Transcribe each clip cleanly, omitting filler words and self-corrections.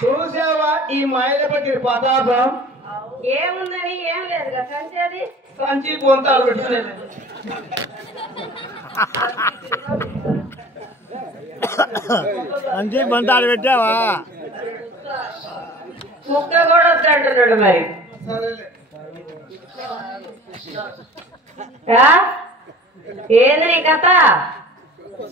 చూసావా ఈ మైలపట్టి ప్రతాపం? ఏముందని ఏం లేదు కదా సంచి. అది సంచి పొంతాలు పెట్టలేదు. సంచి పొంతాలు పెట్టావా? ముక్క కూడా వద్దంటున్నాడు మరి. ఏంది నీ కథ?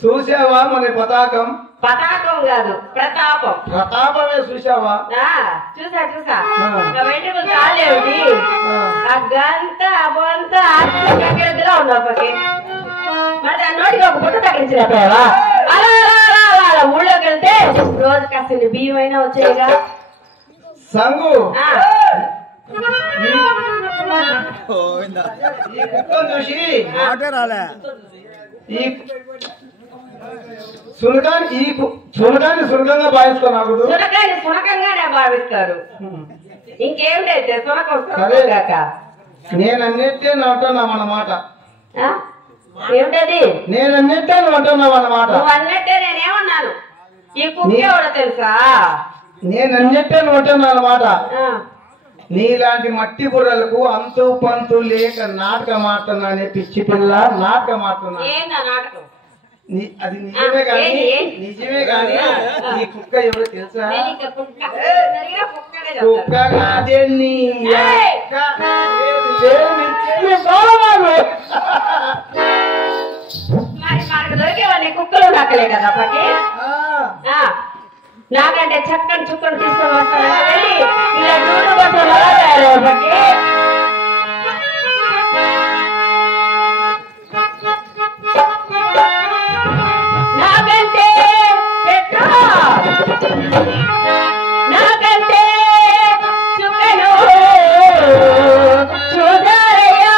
చూసావా మన పతాకం? పతాకం కాదు ప్రతాపం. ప్రతాపమే చూసావా? చూసా చూసా. వెంట్రుకలు చాలేమిటి? ఆ గంత బొంత అద్దెలా ఉన్నప్పటికీ మరి దాని నోటికి ఒక బుట్ట తగ్గించినట్టావా? అలా అలా అలా అలా ఊళ్ళోకి వెళ్తే రోజు కాస్త బియ్యం అయినా వచ్చాయిగా. సంగు ఈ కుక్కను చూసి రాలే ఈ సునకాన్ని సునకంగా భావిస్తున్నాడు. సునకాన్ని సునకంగానే భావిస్తారు. ఇంకేం లేదు సునకం. నేను అన్నిటే అంటున్నావు అన్నమాట. ఏమిటది? నేను అన్నిటే నువ్వు అంటున్నావు అన్నమాట. నువ్వు అన్నట్టే నేనేమన్నాను? ఈ కుక్క ఎవడో తెలుసా? నేను అన్నిటే నువ్వు అంటున్నావు అన్నమాట. నీలాంటి మట్టి బుర్రలకు అంతు పంతు లేక నాటకం ఆడుతున్నానే పిచ్చి పిల్ల. నాటకం ఆడుతున్నా. నాటకం అది నిజమే కానీ ఈ కుక్క ఎవరో తెలుసా? కుక్క కాదే దొరికేవాడిని కుక్కలు దక్కలే కదా అప్పటి. నాకంటే చక్కని చుక్కలు తీసుకొని వస్తాను ఇలా నూనె కోసం తయారయ్యప్పటి. నాకంటే నాకంటే చుక్కలు చూసారయ్యా.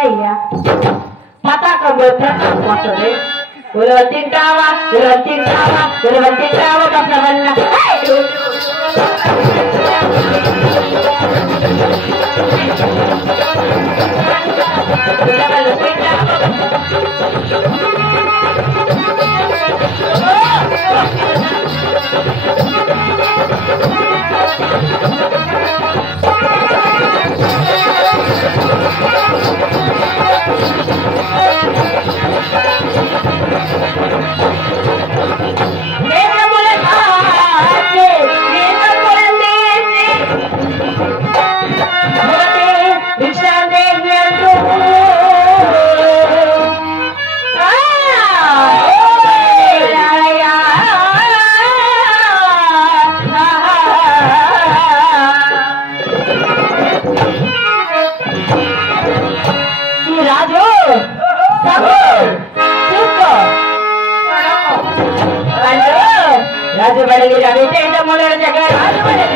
అయ్యా పతాకం వస్తుంది ఉలవ తింటావా బసవన్న రాజు బడికి రవితేజ మొదల జగ రాజు బడికి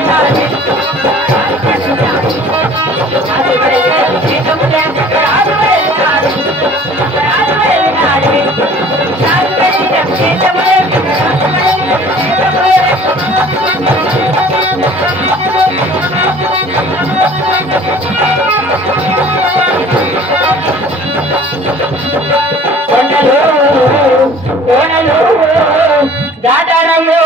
కోణలు దాటాడయ్యో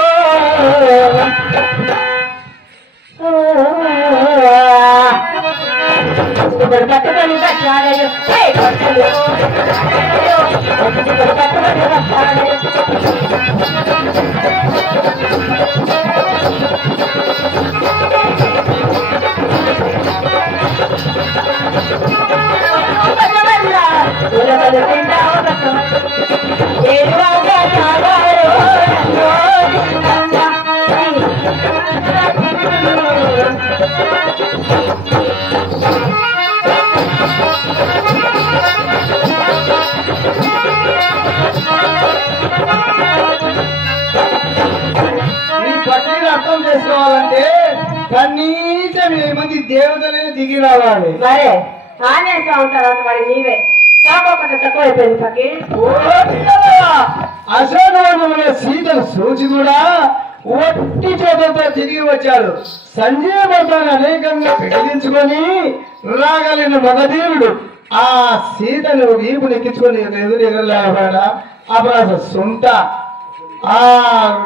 కట్టుకొని కట్టాడయ్యో కట్టుకొని కట్టాడయ్యో ఉలవలు తింటావు ఏడువాగా సాగారు ఈ పట్టిని అర్థం చేసుకోవాలంటే కనీసం 1000 మంది దేవతలే దిగి రావాలి. మరే ఆనేస్తా ఉంటారు మరి నీవే కాకపోతే తక్కువైపోయింది పకి అశోకవనమున సీతను సూచి కూడా ఒట్టి చేతులతో తిరిగి వచ్చాడు. సంజీవతాన్ని అనేకంగా పెళ్లించుకొని రాగలిగిన మగధీరుడు ఆ సీతను వీపు నెక్కించుకొని ఎదురెగలేవాడా అపరాధ సుంట ఆ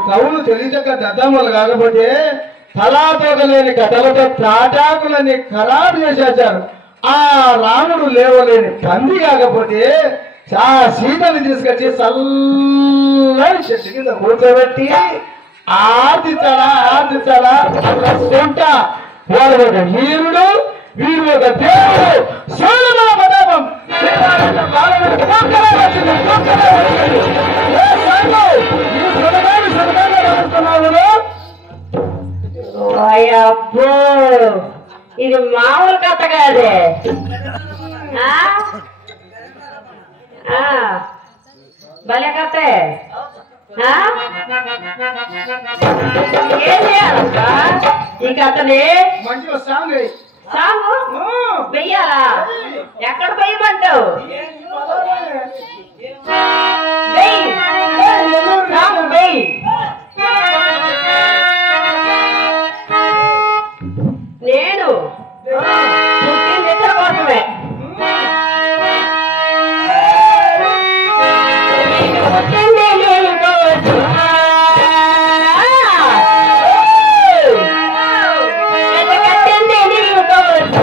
కవులు తెలియక దద్దమ్మలు కాకపోతే తలాతోకలేని కథలతో తాటాకులని ఖరాబు చేసేశారు. ఆ రాముడు లేవలేని పంది కాకపోతే ఆ సీతని తీసుకొచ్చి చల్లని చెట్టు కింద కూర్చోబెట్టి ఆర్దితలా సొంట వాడు ఒక హీరుడు వీడు ఒక దేవుడు సోదరుల పదాపం అబ్బో ఇది మామూలు కథ కాదే భలే కథే ఏం చేయాలక్క ఈ కథని మంచిగా సాంగ్ సాంగు వెయ్యాలా ఎక్కడ వెయ్యమంటావు వెయ్యి సాంగు వెయ్యి నేను పుట్టిన నిద్ర కోసమే పుట్టింది నేను కోసం కట్టింది నేను కోసం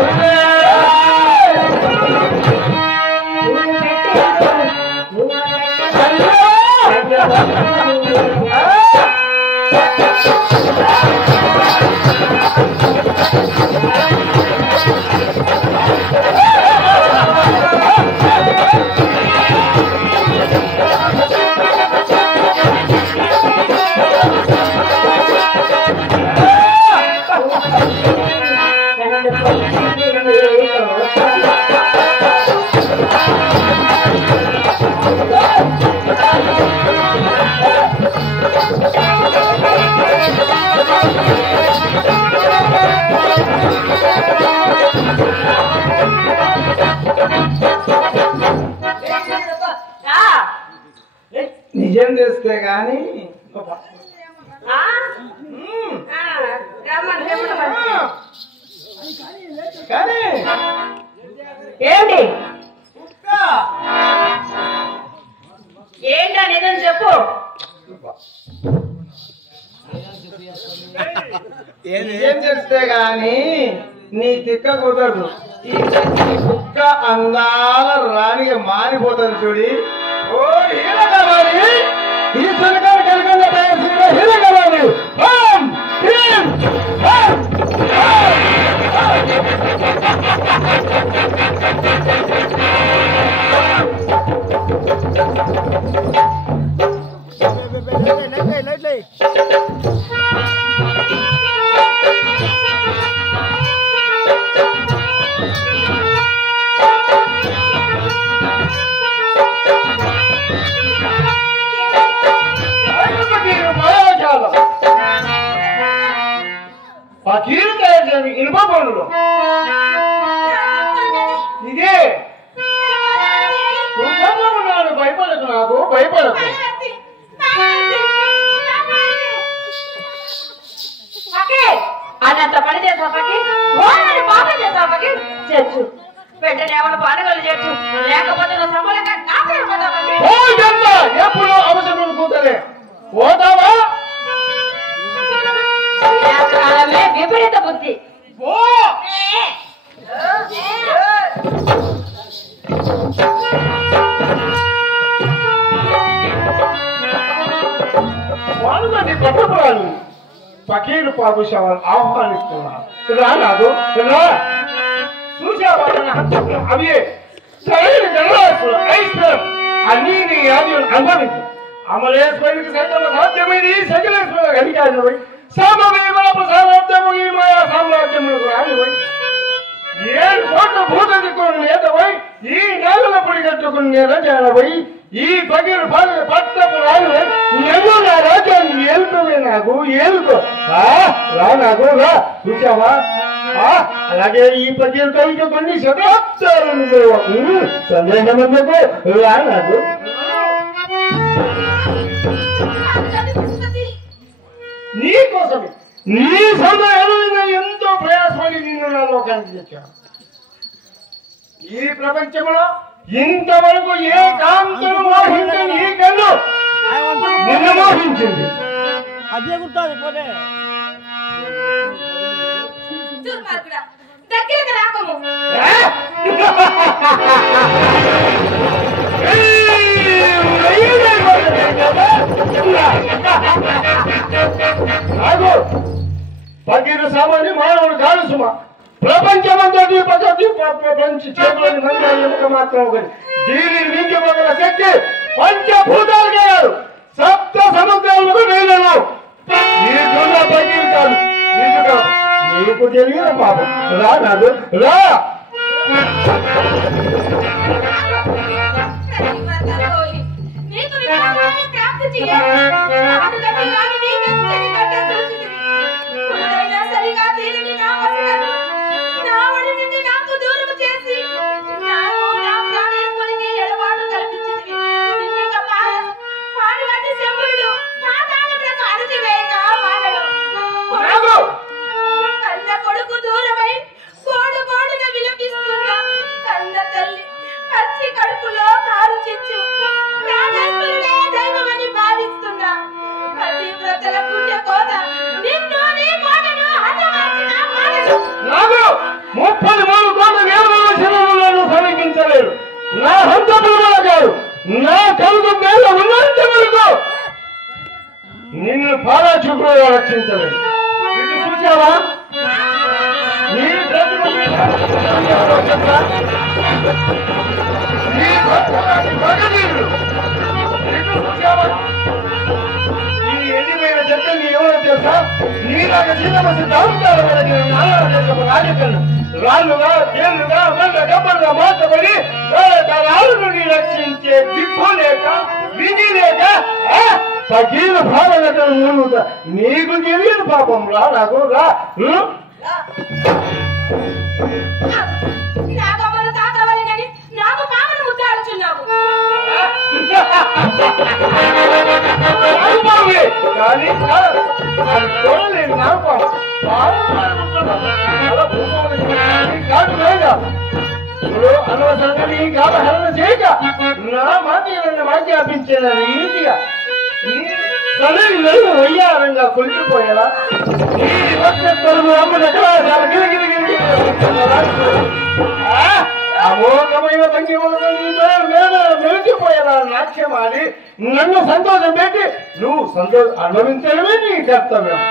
ఏం చేస్తే గాని కానీ ఏంటి ఏంటా నిజం చెప్పు. ఏం చేస్తే గాని నీ తిక్క కుదరదు. ఈ కుక్క అందాల రాణిగా మారిపోతుంది చూడి. ఓ హీర కావాలి, ఈ సునకాలు కనుక హీర కావాలి. పకీరు తయారు చేయాలి ఇనుప పనులు. ఇదే ఉన్నాను. భయపడకు, నాకు భయపడకు. అదంత పని చేసాపకి పాపం చేసాపకి చేర్చు. వెంటనే ఎవరు పండుగలు చేర్చు, లేకపోతే ఎప్పుడు అవసరం కూతలే పోతావా? విపరీత బుద్ధి. వాళ్ళని పట్టుకోవాలి. పకీరు పాపుషాలను ఆహ్వానిస్తున్నారు. రాదు చూసావా? అవి సరైన జనరాశులు ఐశ్వర్యం అన్ని నీ యాదులు అనుభవించు. అమలేశ్వరికి సైతం సాధ్యమైంది సకలేశ్వర అధికారి సామవేమపు సామర్థ్యము ఈ మాయా సామ్రాజ్యములకు రానివై 7 కోట్ల భూత దిక్కులను నేతవై ఈ నేలల పొడి కట్టుకుని నేరజాలవై ఈ పగిరు పట్టపు రానివై ఎవరు నా రాజ్యాన్ని ఏలుకోవే. నాకు ఏలుకో రా, నాకు రా. చూసావా? అలాగే ఈ పగిరు కలిగి కొన్ని శతాబ్దాలు సందేహమన్నకు రా. నాకు నీ కోసమే నీ సమయంలో ఎంతో ప్రయాసపడి నిన్ను నా లోకానికి తెచ్చాను. ఈ ప్రపంచంలో ఇంతవరకు ఏ కాంతను మోహించని ఈ కన్ను నిన్ను మోహించింది. అదే గుర్తుంది పోతే దగ్గరికి రాకము. పకీరు సామాన్య మానవుడు కాదు సుమ. ప్రపంచమంతా ప్రపంచ చేతులని మంత్రాలు మాత్రం ఒకటి. దీనిని మించిపోగల శక్తి పంచభూతాలు కాదు, సప్త సముద్రాలకు నీళ్ళను. నీకున్న పకీరు కాదు, నీకు కాదు, నీకు తెలియదు పాపం. రా నాదు రా. కొడుకు దూరమై కోడు కోడున విలపిస్తున్నా కంద తల్లి పచ్చి కడుపులో కారు చిచ్చు రాజేశ్వరుడే దైవమని భావిస్తున్నా. పతివ్రతల గుండె కోత నిన్ను నీ కోటను హతమార్చిన మాటలు. నాకు 33 కోట్ల వేల శరీరంలో సమీపించలేదు. నా హంతపుల కాదు, నా కలుగు మేళ ఉన్నంత వరకు నిన్ను పాలా చూపులో రక్షించలేదు. ఇది చూసావా? నీ ఈ ఎండిపోయిన చెత్తని ఎవరో తెలుసా? నీలాగా చిన్నమసి దాంతాల రాజకన్నా రాళ్ళుగా తేళ్లుగా మంద గబ్బలుగా మార్చబడి తరాలను రక్షించే దిక్కు లేక విధి లేక పకీల భావనను నీకు తెలియదు పాపం. రా నాకు రా. నాగమ్మను తాకవలనని నాకు పాపను ముద్దాడుచున్నావు. కానీ చూడలేదు నాకు కాదు లేదా ఇప్పుడు అనవసరంగా నీ కాలహరణ చేయక నా మాట నన్ను ఆజ్ఞాపించేది ఈజీగా తల్లి వయ్యారంగా కొలిచిపోయేలా అమోఘమైన తంగి మెలిచిపోయేలా నాట్యమాడి నన్ను సంతోషం పెట్టి నువ్వు సంతోషం అనుభవించడమే నీ కర్తవ్యం.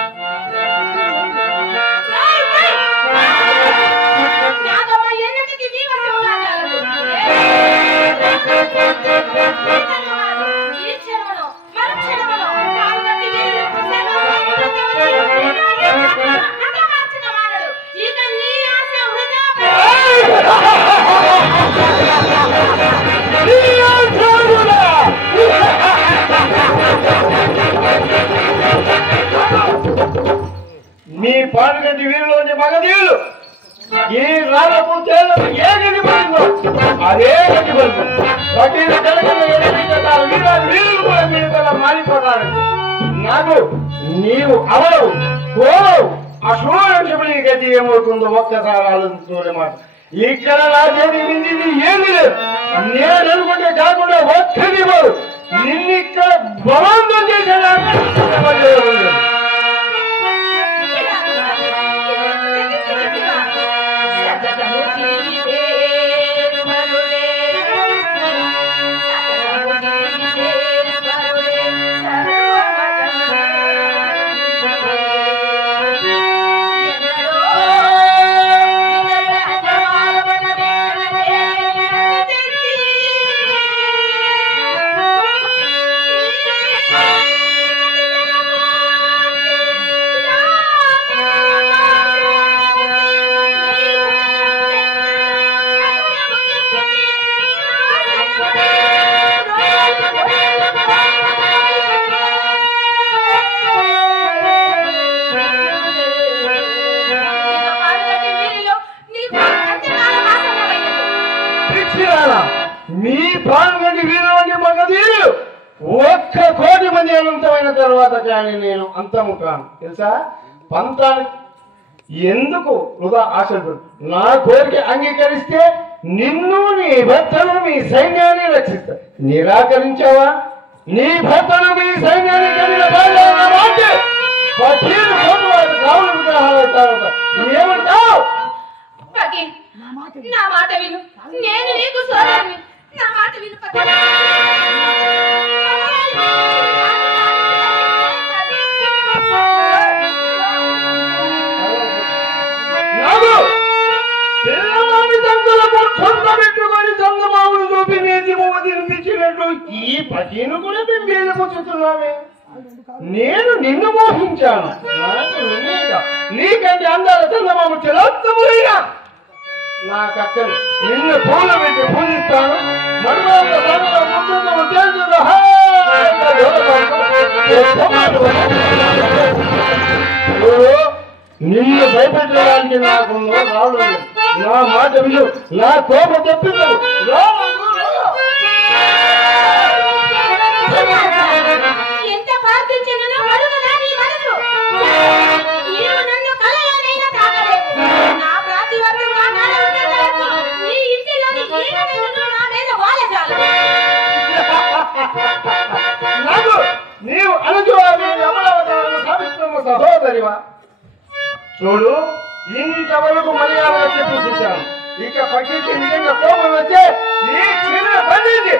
మీ పాడుగంటి వీరులోని మగధీయులు ఈ రాళ్ళకు తేళ్లకు ఏ గది పడిందో అదే గది పడుతుంది. వీరులు కూడా మీరు కదా మారిపోతారు. నాకు నీవు అవలవు కోరవు అశోభి గది ఏమవుతుందో ఒక్కసారి ఆలోచించుకోలే మాట. ఇక్కడ రాజేది వింది ఏమి లేదు. నేను అనుకుంటే కాకుండా ఒక్కది వారు నిన్ను ఇక్కడ బలవంతం చేసేలాగా మీ పాల్గొని వీరవంటి మగధీయులు 1,00,00,000 మంది అనంతమైన తర్వాత కానీ నేను అంతము కాను తెలుసా. పంతానికి ఎందుకు వృధా ఆశలు? నా కోరిక అంగీకరిస్తే నిన్ను నీ భర్తను మీ సైన్యాన్ని రక్షిస్తా. నిరాకరించావా? నీ భర్తను మీ సైన్యాన్ని ఏమంటావు? నా మాట విను, నేను నీకు సోదరుని. నా మాట విను పతి. పిల్లవాడి తండ్రులకు సొంత పెట్టుకొని చందమావులు చూపి నేతి తినిపించినట్టు ఈ పతిను కూడా మేము కూర్చుతున్నావే. నేను నిన్ను మోహించాను. నాకు నీకంటే అందాల చందమాము చిరత్తములైనా నాకక్కలు నిన్ను పూలు పెట్టి పూజిస్తాను. నిన్ను భయపెట్టడానికి నాకు రావడం లేదు. నా మాట విలు, నా కోపం తెప్పించదు. ఎంత ప్రార్థించినా అడుగుదా నీ మనసు. నీవు నన్ను కలలోనైనా తాకలేదు. నా ప్రాతివర్గంగా నీ ఇంటిలోని ఈగలను నా మీద వాలచాలు. నాకు నీవు అనుజువాని అమలవతారము సావిత్రమ్మ సహోదరివా? చూడు, ఇంతవరకు మర్యాద చెప్పి చూశాను. ఇక పక్కకి నిజంగా కోపం వచ్చే ఈ చిన్న పనిది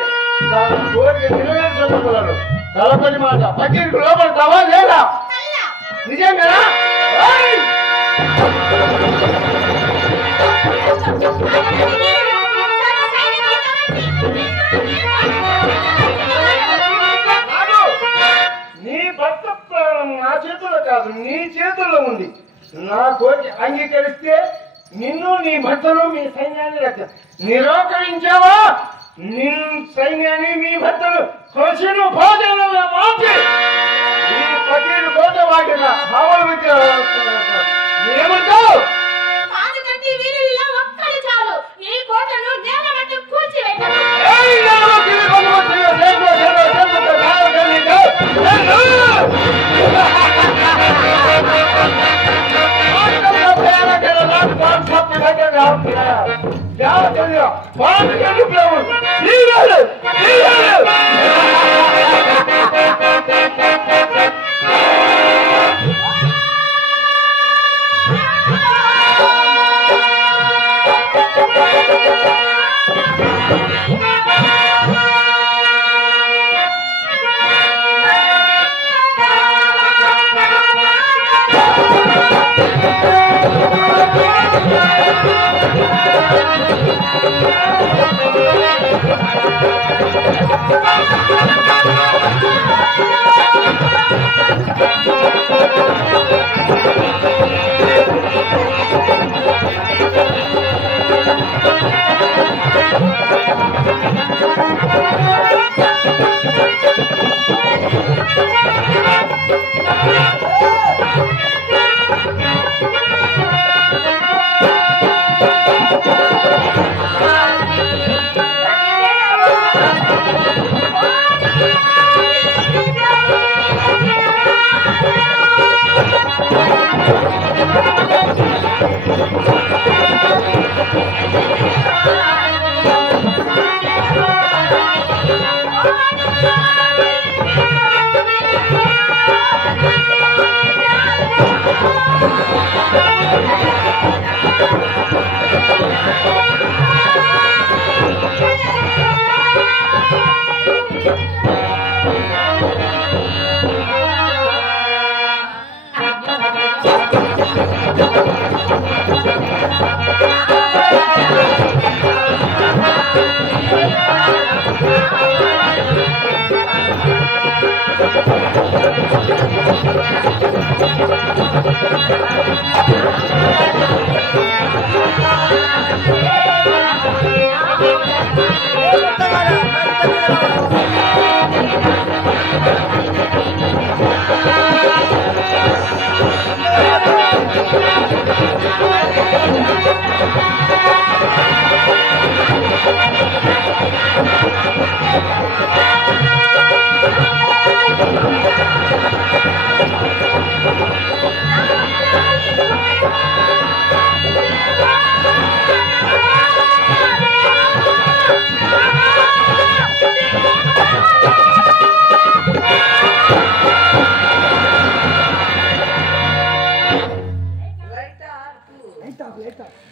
దాని కోరిక నెరవేర్చగలరు. తలపని మాట పక్కకి లోపడతావా లేదా? నిజంగా నీ భర్త ప్రాణం నా చేతుల్లో కాదు, నీ చేతుల్లో ఉంది. నా కోరిక అంగీకరిస్తే నిన్ను నీ భర్తను మీ సైన్యాన్ని రక్ష. నిరాకరించావా? నిన్ను సైన్యాన్ని మీ భర్తను కొసిన భోజనంగా మార్చి ఈ పతిని కోట వాటిన భావాలు ఏమంటావు?